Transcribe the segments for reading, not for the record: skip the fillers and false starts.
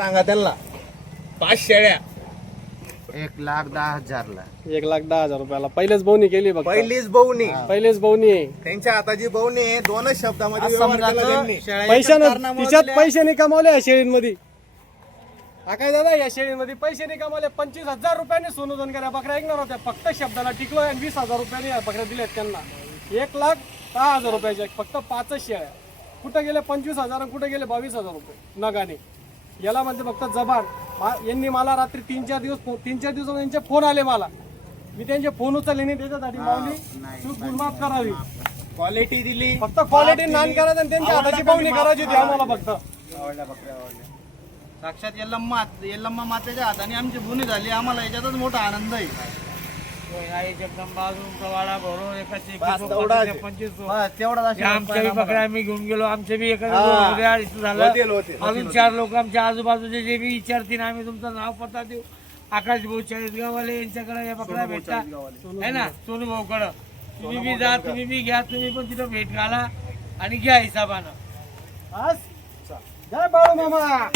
सांगा त्यांना 5 शेळ्या 1,10,000 1,10,000 रुपयाला पहिलेच बोवणी केली बघ. पहिलीच बवणी पहिलेच बोवणी आहे. त्यांच्या हाताची बवणी आहे. 2च शब्दामध्ये असं व्यवहार केला समजायचं, त्यांनी. शेळ्या पैशाने एकाच कारणामुळे तिच्यात दिल्या. पैसे नाही कमावले या शेळींमध्ये. हा काय दादा या शेळींमध्ये पैसे नाही कमावले. 25,000 रुपयाने सोनं दोन कऱ्या बकऱ्या ऐकणार होत्या. फक्त शब्दाला टिकलो आणि 20,000 रुपयाने या बकऱ्या दिल्यात त्यांना. 1,10,000 रुपयाच्या फक्त 5च शेळ्या. कुठे गेले 25,000 आणि कुठे गेले 22,000 रुपये नगाने. याला म्हणजे फक्त जबान. यांनी मला रात्री 3-4 दिवस यांचे फोन आले मला. मी त्यांचे फोन उचलले नाही. त्याच्यासाठी माऊली चूक गुणमाफ करावी. क्वालिटी दिली. फक्त क्वालिटी नान करायचं आणि त्यांच्या हाताची पाहुणी करायची होती आम्हाला फक्त. साक्षात यल्लम्मा मातेच्या हाताने आमची भुनी झाली. आम्हाला याच्यातच मोठा आनंद आहे. आमच्या बकऱ्या आम्ही घेऊन गेलो. आमचे बी एखादं झालं. अजून 4 लोक आमच्या आजूबाजूचे जे बी विचारतील आम्ही तुमचं नाव पत्ता देऊ. आकाश भाऊ चाळीसगाववाले यांच्याकडे या बकऱ्या भेटता है ना. सोनू भाऊकडं तुम्ही बी जा, तुम्ही बी घ्या. तुम्ही पण तिथं भेट घाला आणि घ्या हिसाबानं. जय बाळू मामा.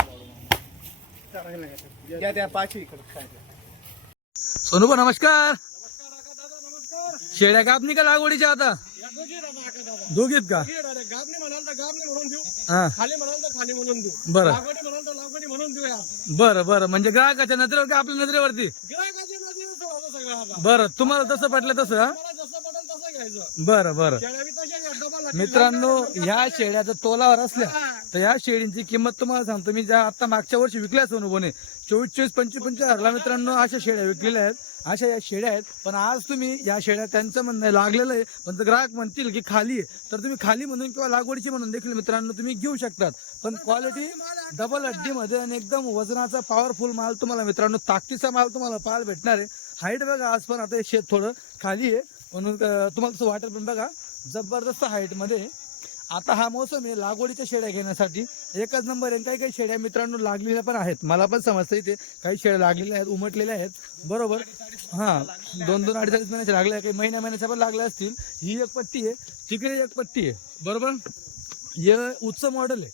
द्या त्या 5 इकडे. सोनूबा नमस्कार. शेळ्या कापणी का लागवडीच्या आता दोघीत का? गाबणी म्हणाल तर गाबणी म्हणून देऊ. हा खाली म्हणाल तर खाली म्हणून देऊ. बरं लागवडी म्हणाल तर लागवडी म्हणून देऊया. बरं बरं म्हणजे ग्राहकाच्या नजरेवर का आपल्या नजरेवरती? गिरायकाची नजर सोडायचं सगळं आता. बरं तुम्हाला तसं पटलं तसं हा? मला जसं पडेल तसं घ्यायचं. बरं बरं शेळ्या बी तशाच आहेत, डबल हत्ती. मित्रांनो ह्या शेळ्या जर तोलावर असल्या तर ह्या शेळींची किंमत तुम्हाला सांगतो मी. ज्या आता मागच्या वर्षी विकल्या सोनूभाऊने 24, 25 हजारला मित्रांनो अशा शेळ्या विकलेल्या आहेत. अशा या शेळ्या आहेत. पण आज तुम्ही या शेळ्या त्यांचं म्हणणं लागलेलं आहे. पण ग्राहक म्हणतील की खाली आहे तर तुम्ही खाली म्हणून किंवा लागवडीची म्हणून देखील मित्रांनो तुम्ही घेऊ शकतात. पण क्वालिटी डबल हड्डीमध्ये आणि एकदम वजनाचा पॉवरफुल माल तुम्हाला मित्रांनो ताकदीचा माल तुम्हाला पाहायला भेटणार आहे. हाईट बघा आज पण आता हे शेत थोडं खाली आहे म्हणून तुम्हाला तसं वाटेल. पण बघा जबरदस्त हाईटमध्ये. आता हा मोसम आहे लागवडीच्या शेळ्या घेण्यासाठी एकच नंबर आहे. काही काही शेळ्या मित्रांनो लागलेल्या पण आहेत. मला पण समजतं इथे काही शेळ्या लागलेल्या आहेत, उमटलेल्या आहेत. बरोबर हां 2-2, 2.5 महिन्याच्या लागल्या, काही महिन्याच्या पण लागल्या असतील. ही एक पट्टी आहे, तिकडे एक पट्टी आहे. बरोबर हे उच्च मॉडेल आहे,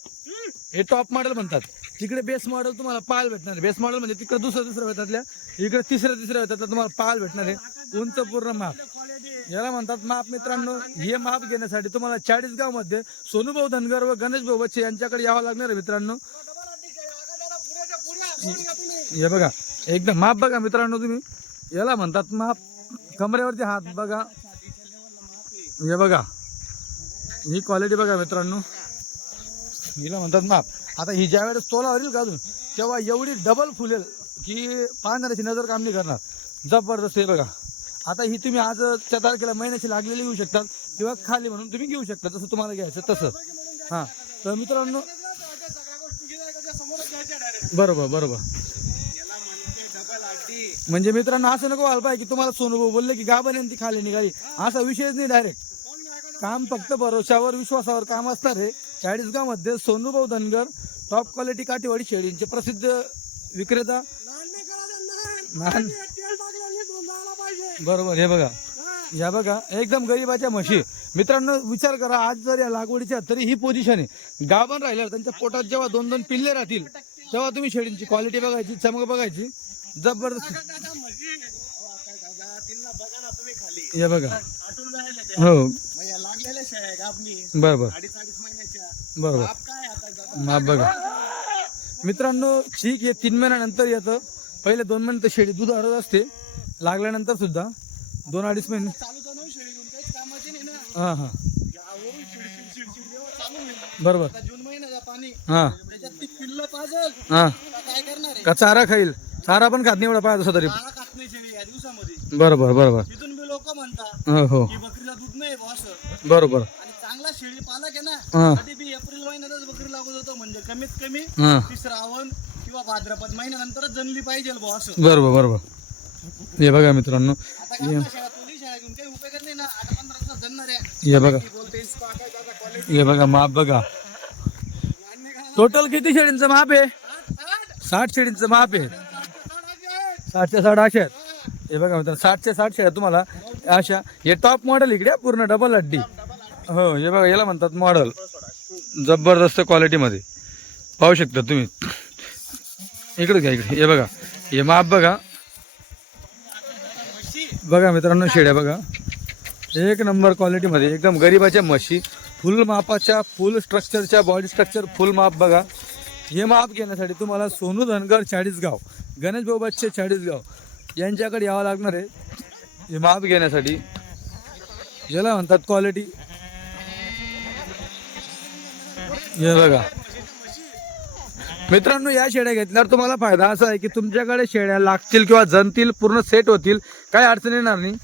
हे टॉप मॉडेल म्हणतात. तिकडे बेस मॉडेल तुम्हाला पाहायला भेटणार आहे. बेस मॉडेल म्हणजे तिकडे दुसऱ्या वेतातल्या, इकडे तिसऱ्या वेतातल्या तुम्हाला पाहायला भेटणार आहे. उंच पूर्ण माप याला म्हणतात माप. मित्रांनो हे माप घेण्यासाठी तुम्हाला चाळीसगाव मध्ये सोनूभाऊ धनगर व गणेश भाऊ बच्चे यांच्याकडे यावं लागणार आहे मित्रांनो. हे बघा एकदम माप बघा मित्रांनो. तुम्ही याला म्हणतात माप. कमरेवरती हात बघा. हे बघा ही क्वालिटी बघा मित्रांनो. हिला म्हणतात माप. आता ही ज्या वेळेस तोलावर येईल का अजून तेव्हा एवढी डबल फुलेल की पाहणाऱ्याची नजर काम नाही करणार. जबरदस्त आहे बघा. आता ही तुम्ही आजच्या तारखेला महिन्याची लागलेली घेऊ शकतात किंवा खाली म्हणून तुम्ही घेऊ शकता जसं तुम्हाला घ्यायचं तसं. हां तर मित्रांनो बरोबर बरोबर. म्हणजे मित्रांनो असं नको व्हायला पाहिजे की तुम्हाला सोनूभाऊ बोलले की गाभण आणि ती खाली निघाली असा विषयच नाही. डायरेक्ट काम फक्त भरोशावर विश्वासावर काम असणार आहे. चाळीसगाव मध्ये सोनूभाऊ धनगर टॉप क्वालिटी काठीवाडी शेळींचे प्रसिद्ध विक्रेता. बरोबर हे बघा. या बघा एकदम गरीबाच्या म्हशी. मित्रांनो विचार करा आज जर या लागवडीच्या तरी ही पोझिशन आहे. गाभण राहिल्यावर त्यांच्या पोटात जेव्हा 2-2 पिल्ले राहतील तेव्हा तुम्ही शेळींची क्वालिटी बघायची, चमक बघायची. जबरदस्त. हे बघा हो बरोबर बरोबर माप बघा मित्रांनो. ठीक आहे 3 महिन्यानंतर येतं. पहिले 2 महिने तर शेळी दूध हरत असते. लागल्यानंतर सुद्धा 2-2.5 महिने. हां हां बरोबर हां हां का चारा खाईल. चारा पण खात नाही एवढा पाहिजे तसं तरी. बरोबर बरोबर लोक म्हणतात हो हो बकरीला दूध नाही बरोबर. आणि चांगला शेळी पालक आहे ना कधी बी एप्रिल महिन्यातच बकरी लागत होतं. म्हणजे कमीत कमी श्रावण किंवा भाद्रपद महिन्यानंतरच जनली पाहिजे भाऊ असं. बरोबर बरोबर. हे बघा मित्रांनो हे बघा हे बघा माप बघा. टोटल किती शेळींचं माप आहे? 60 शेळींचं माप आहे. 60 ते 60 अशा आहेत. हे बघा मित्रांनो 60 ते 60 शेळ्या तुम्हाला अशा. हे टॉप मॉडेल इकडे पूर्ण डबल हड्डी. हो हे बघा याला म्हणतात मॉडेल. जबरदस्त क्वालिटीमध्ये पाहू शकता तुम्ही. इकडे घ्या इकडे. हे बघा हे माप बघा. बघा मित्रांनो शेळ्या बघा एक नंबर क्वालिटीमध्ये एकदम गरीबाच्या म्हशी फुल मापाच्या फुल स्ट्रक्चरच्या बॉडी स्ट्रक्चर फुल माप बघा. हे माप घेण्यासाठी तुम्हाला सोनू धनगर चाळीसगाव गणेश भाऊ बच्चे चाळीसगाव यांच्याकडे यावं लागणार आहे. हे माप घेण्यासाठी याला म्हणतात क्वालिटी. हे बघा मित्रांनो या शेळ्या घेतल्यावर तुम्हाला फायदा असा आहे की तुमच्याकडे शेळ्या लागतील किंवा जनतील पूर्ण सेट होतील काही अडचण येणार नाही.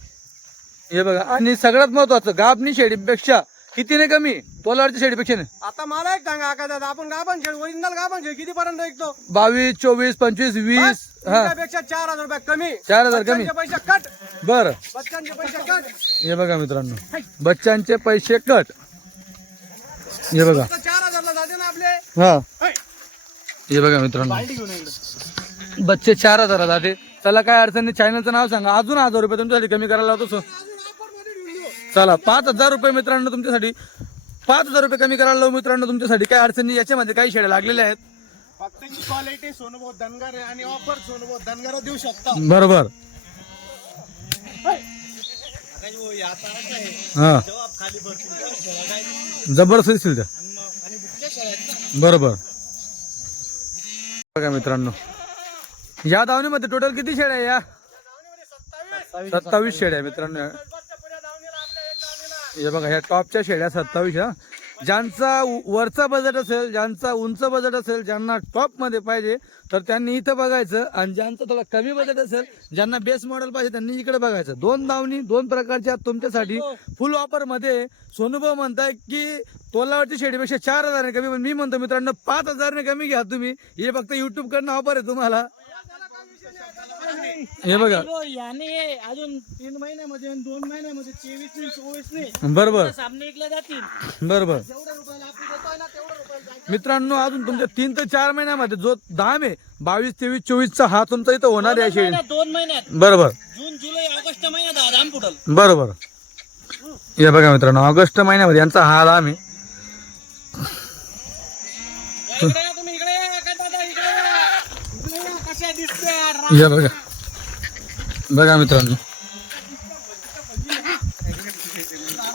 हे बघा आणि सगळ्यात महत्वाचं गाभणी शेळीपेक्षा कितीने कमी तोलावरच्या शेळीपेक्षा नाही. आता मला एक सांगा आका दादा आपण गाभण शेळी ओरिजिनल गाभण शेळी किती पर्यंत विकतो? 22, 24, 25, 20 हा त्यापेक्षा 4000 रुपये कमी 4000 कमी पैसे कट बरं. बच्चांचे पैसे कट हे बघा मित्रांनो बच्चांचे पैसे कट. हे बघा 4000 ला जाते ना आपले. हा हे बघा मित्रांनो बच्चे 4000 जाते. त्याला काय अडचण नाही. चॅनलचं नाव सांगा अजून 1000 रुपये तुमच्यासाठी कमी करायला लावतो. चला 5000 रुपये मित्रांनो तुमच्यासाठी 5000 रुपये कमी करायला लावू मित्रांनो तुमच्यासाठी काय अडचण नाही. याच्यामध्ये काही शेळ्या लागलेल्या आहेत. फक्त क्वालिटी सोनूभाऊ धनगर आहे आणि ऑफर सोनूभाऊ धनगर देऊ शकता. बरोबर हा जबरदस्त दिसतील त्या. बरोबर बघा मित्रांनो या दावणीमध्ये टोटल किती शेळ्या आहे? या 27 शेळ्या आहे मित्रांनो. हे बघा ह्या टॉपच्या शेळ्या 27. हा ज्यांचा वरचा बजेट असेल ज्यांचा उंच बजेट असेल ज्यांना टॉप मध्ये पाहिजे तर त्यांनी इथं बघायचं आणि ज्यांचं थोडं कमी बजेट असेल ज्यांना बेस मॉडेल पाहिजे त्यांनी इकडे बघायचं. 2 दावणी 2 प्रकारच्या तुमच्यासाठी फुल ऑफर मध्ये. सोनूभाऊ म्हणताय की तोलावरची शेळीपेक्षा 4000 कमी पण मी म्हणतो मित्रांनो 5000 कमी घ्या तुम्ही. हे फक्त युट्यूब कडनं ऑफर आहे तुम्हाला. हे बघा याने अजून 3 महिन्यामध्ये 2 महिन्यामध्ये 23-24 बरोबर सामने विकले जातील. बरोबर जेवढ्या रुपयाला आपण देतोय ना तेवढ्या रुपयाला मित्रांनो अजून तुमच्या 3 ते 4 महिन्यामध्ये जो दाम आहे 22, 23, 24चा हा तुमचा इथं होणार आहे शेळी. 2 महिन्यात बरोबर जून जुलै ऑगस्ट महिन्यात दाम फुटल. बरोबर. हे बघा मित्रांनो ऑगस्ट महिन्यामध्ये यांचा हा दाम आहे. तुम्ही इकडे या, काय दादा इकडे या. इकडे या, कशा दिसत्या. हे बघा बघा मित्रांनो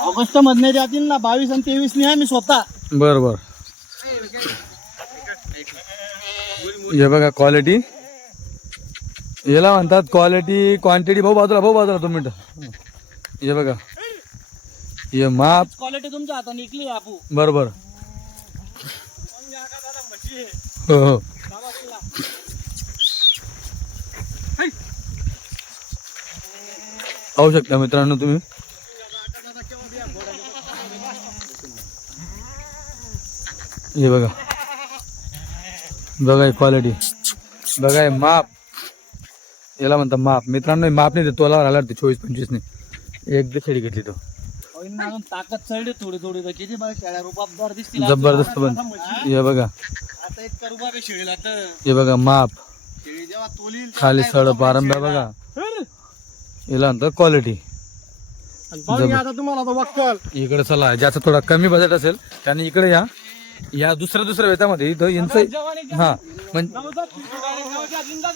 ऑगस्ट मधने जातील ना 22 आणि 23 ने आम्ही स्वतः. बरोबर. हे बघा क्वालिटी याला म्हणतात क्वालिटी क्वांटिटी. भाऊ बाजूला 2 मिनिटं. हे बघा हे माप क्वालिटी तुमच्या हाताने निघली आपू. बरोबर. हो हो पाहू शकता मित्रांनो तुम्ही. हे बघा बघा क्वालिटी बघा माप याला म्हणतात माप मित्रांनो. माप नाही तोलावर आला 24-25 ने एक शेळी घेतली तो. ताकद चढली थोडी थोडी तर किती बघा शेळ्या रुबाबदार दिसतील. जबरदस्त पण हे बघा. आता एक रुबाब आहे शेळीला तर. हे बघा माप शेळी जेव्हा तोलील खाली सड पारंब्या बघा याला म्हणतात क्वालिटी. आता तुम्हाला तो वक्कल इकडे चला ज्याचा थोडा कमी बजेट असेल त्यांनी इकडे या दुसऱ्या वेतामध्ये इथं यांचं हा म्हणजे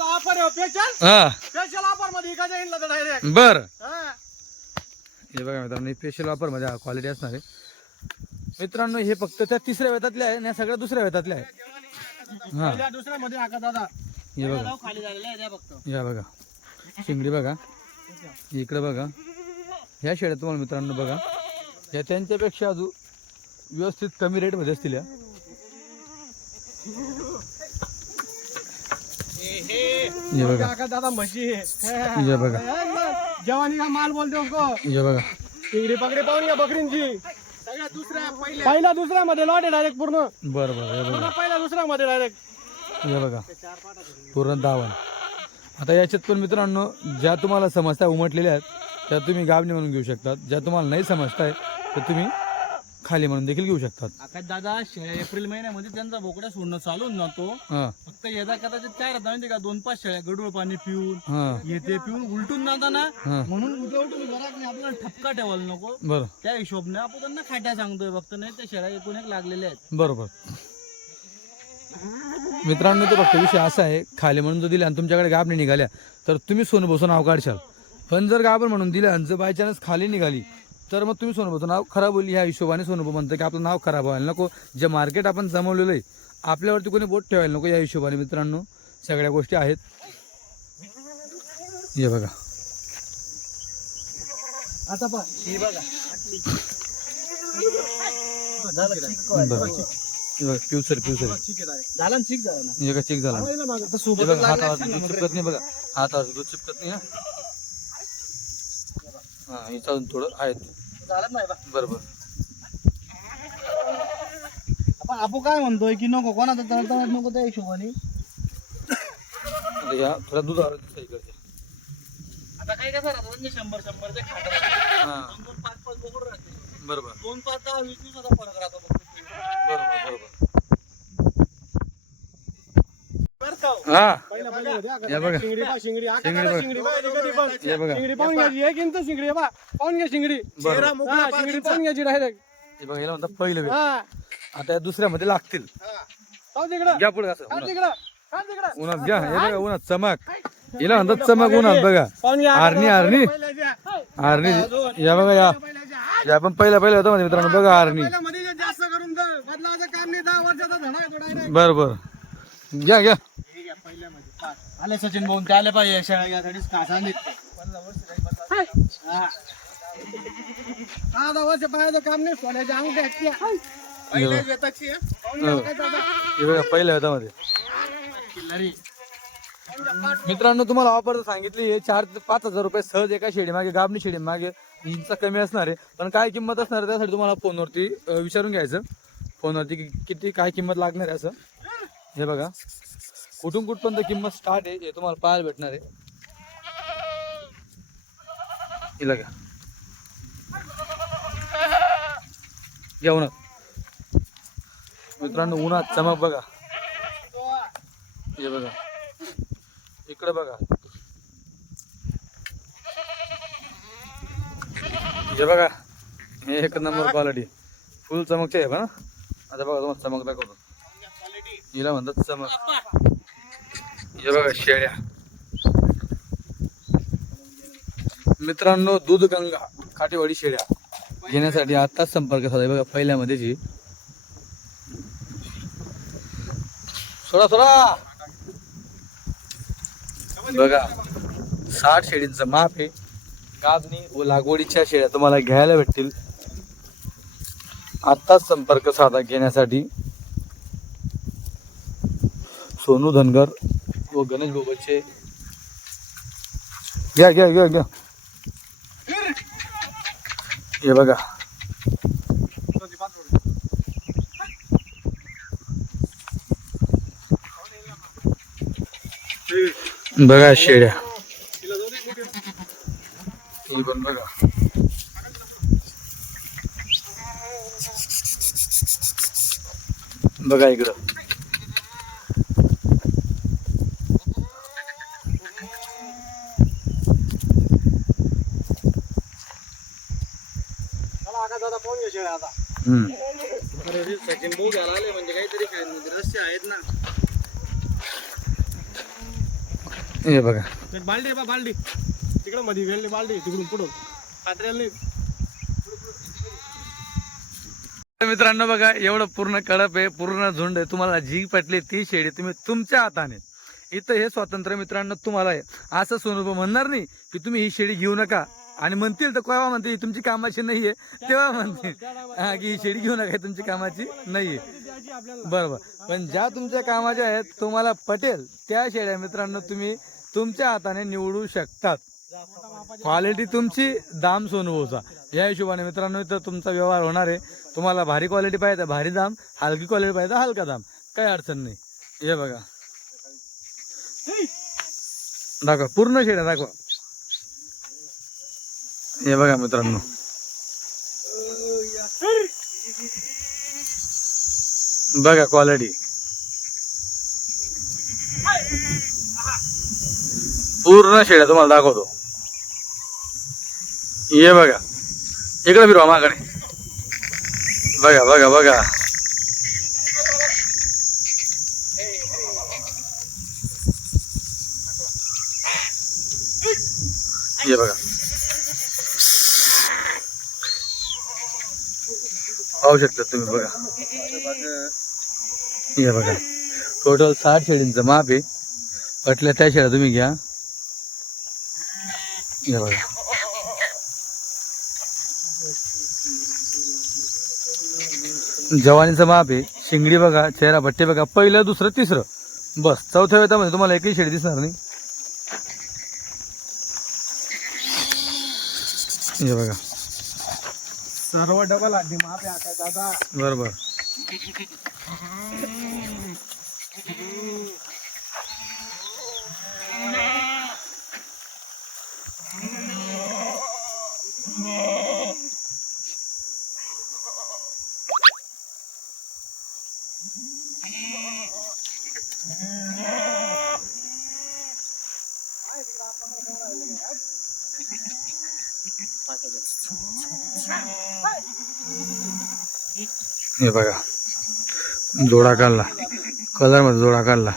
ऑफर आहे स्पेशल हा स्पेशल ऑफर मध्ये इकायचं येईल ना डायरेक्ट. बर. हे बघा मित्रांनो स्पेशल ऑफर मध्ये क्वालिटी असणार आहे मित्रांनो. हे फक्त त्या 3ऱ्या वेतातले आहे आणि सगळ्या 2ऱ्या वेतातले आहे. हा दुसऱ्या मध्ये आका दादा हे बघा खाली झालेला आहे फक्त. या बघा शिंगडी बघा इकडे बघा. ह्या शेळ्या तुम्हाला मित्रांनो बघा या त्यांच्यापेक्षा अजून व्यवस्थित कमी रेट मध्ये असतील. हे बघा आका दादा म्हशी हे बघा जवानी का माल बोलते उसको. हे बघा तिगडी पकडी पाहून या बकरींची सगळ्या पहिल्या दुसऱ्या मध्ये लॉट आहे डायरेक्ट पूर्ण. बरोबर. हे बघा पहिल्या दुसऱ्या मध्ये डायरेक्ट. हे बघा पूर्ण दावण. आता याच्यात पण मित्रांनो ज्या तुम्हाला समस्या उमटलेल्या आहेत त्या तुम्ही गावणी म्हणून घेऊ शकतात. ज्या तुम्हाला नाही समजताय तर तुम्ही खाली म्हणून देखील घेऊ शकतात. आकाश दादा शेळ्या एप्रिल महिन्यामध्ये त्यांचा बोकड्या सोडणं चालू नव्हतो. हा फक्त येदा कदाचित काय राहता माहिती का 2-5 शेळ्या गडूळ पाणी पिऊन हा येते पिऊन उलटून जाता ना हा म्हणून उठून घरात नाही आपल्याला ठपका ठेवायला नको. बरं त्या हिशोबने आपण त्यांना खाट्या सांगतोय फक्त नाही त्या शेळ्या एकूण एक लागलेल्या आहेत. बरोबर. मित्रांनो, तो फक्त विषय असा आहे, खाली म्हणून जर दिल्या आणि तुमच्याकडे गाभणी निघाल्या तर तुम्ही सोनं बसून नाव काढशाल. पण जर गाभण म्हणून दिल्या आणि जर बाय चान्स खाली निघाली तर मग तुम्ही सोनं बसून नाव खराब होईल. ह्या हिशोबाने सोनं म्हणतं की आपलं नाव खराब व्हायला नको. जे मार्केट आपण जमवलेलं आहे आपल्यावरती कोणी बोट ठेवायला नको. या हिशोबाने मित्रांनो सगळ्या गोष्टी आहेत. हे बघा, आता पहा ही बघा फ्युचर झाला ना चिक झाला ना हे का चेक झाला ना. आता हे सोबत बघा, हातावर दूध चिपकत नाही. बघा, हातावर दूध चिपकत नाही. हा, हिचं अजून थोडं आहेत. झालं नाही बा बरोबर. आपण आपण काय म्हणतोय की नको कोणाचा तळतळात नको त्या हिशोबाने. थोडा दुधावर सही करते. आता काय कसं राहतं म्हणजे 100 ते खात हा, 2-5 बोकड राहते. बरोबर 2-5 10-20 दिवसाचा फरक राहतो फक्त. बरोबर बरोबर. हा, हे बघा, शिंगडी पहा, शिंगडी शिंगडी बघा. शिंगडी पाहिजे कधी पण. हे बघा, शिंगडी पाहून घ्यायची, एक इंच शिंगडी आहे बा, पाहून घ्या शिंगडी. चेहरा मोकळा हा, पाच शिंगडी इंच. पाहून घ्यायची डायरेक्ट. हे बघा, याला म्हणतात पहिलं वेळ. हा, आता या दुसऱ्यामध्ये लागतील. पाहून तिकडं, घ्या पुढे असं पाहून उन्हात. तिकडं, पाहून तिकडं. उन्हात घ्या. हे बघा, उन्हात चमक. हिला म्हणतात चमक उन्हात. बघा, पाहून घ्या. आरणी आरणी आरणी. या बघा, या पण पहिला होतं मध्ये मित्रांनो. बघा आरणी. पहिल्या मध्ये जे जास्त करून दर, बदलाचं काम नाही, 10 वर्षाचा धडा आहे तो डायरेक्ट. बरोबर. घ्या घ्या. आले सचिन भाऊन ते आले पाहिजे शाळा यासाठीच का सांगित. 10 वर्ष पाहायचं काम नाही, सोन्याच्या अंगठ्या आहेत त्या. पहिल्या वेताची आहे. हे बघा, पहिल्या होता मध्ये. मित्रांनो, तुम्हाला ऑफर सांगितली आहे 4 ते 5 हजार रुपये सहज एका शेडी मागे, गाबणी शेडी मागे. इंचा कमी असणार आहे, पण काय किंमत असणार आहे त्यासाठी तुम्हाला फोनवरती विचारून घ्यायचं. फोनवरती किती काय किंमत लागणार आहे असं. हे बघा, कुठून कुठपर्यंत किंमत स्टार्ट आहे हे तुम्हाला पाहायला भेटणार आहे. हिला घ्या, घ्या उन्हात. मित्रांनो, उन्हात चमक बघा. हे बघा, इकडे बघा. हे बघा, हे एक नंबर क्वालिटी, फुल चमकते आहे. ना आता बघा, तुम्हाला चमक दाखवतो. हिला म्हणतात चमक. हे बघा, शेळ्या. मित्रांनो, दूध गंगा काटेवाडी शेळ्या घेण्यासाठी आताच संपर्क साधा. बघा, पहिल्यामध्ये जी सोडा बघा, 60 शेळींचं माप आहे. गाभणी व लागवडीच्या शेळ्या तुम्हाला घ्यायला भेटतील. आत्ताच संपर्क साधा घेण्यासाठी. सोनू धनगर व गणेश बोबतचे. घ्या घ्या घ्या घ्या. हे बघा, बघा शेळ्या. ही पण बघा. बघा इकडं. दादा पाहून घ्या शेळ्या आता. सचिन भाऊ घ्यायला आले म्हणजे काहीतरी काय रस्ते आहेत ना. हे बघा, एक बालडी आहे बा, बालडी तिकडं मध्ये वेळली बालडी, तिकडून पुढून पात्र्याला नाही. मित्रांनो बघा, एवढं पूर्ण कळप आहे, पूर्ण झुंड आहे. तुम्हाला जी पटली ती शेळी तुम्ही तुमच्या हाताने. इथं हे स्वातंत्र्य मित्रांनो तुम्हाला आहे. असं सोनूभाऊ म्हणणार नाही की तुम्ही ही शेळी घेऊ नका, आणि म्हणतील तर केव्हा म्हणते ही तुमची कामाची नाहीये, तेव्हा म्हणतील हा की ही शेळी घेऊ नका, तुमची कामाची नाहीये. बरोबर. पण ज्या तुमच्या कामाच्या आहेत, तुम्हाला पटेल त्या शेळ्या मित्रांनो तुम्ही तुमच्या हाताने निवडू शकतात. क्वालिटी तुमची, दाम सोनूभाऊचा. या हिशोबाने मित्रांनो इथं तुमचा व्यवहार होणार आहे. तुम्हाला भारी क्वालिटी पाहिजे तर भारी दाम, हलकी क्वालिटी पाहिजे तर हलका दाम, काही अडचण नाही. हे बघा, दाखवा पूर्ण शेळ्या दाखवा. हे बघा मित्रांनो, बघा क्वालिटी. पूर्ण शेळ्या तुम्हाला दाखवतो. हे बघा, इकडे फिरवा माकडे. बघा बघा बघा, हे बघा, पाहू शकता तुम्ही बघा. हे बघा, टोटल 60 शेळींचं माप आहे. पटल्या त्या शेळ्या तुम्ही घ्या. हे बघा, जवानीचं माप आहे. शिंगडी बघा, चेहरा भट्टे बघा, पहिलं दुसरं तिसरं, बस. चौथ्या वेळामध्ये तुम्हाला एकही शेळी दिसणार नाही. हे बघा, सर्व डबल हड्डी माप आहे आता दादा. बरोबर. हे बघा, जोडा काढला, कलर मध्ये जोडा काढला.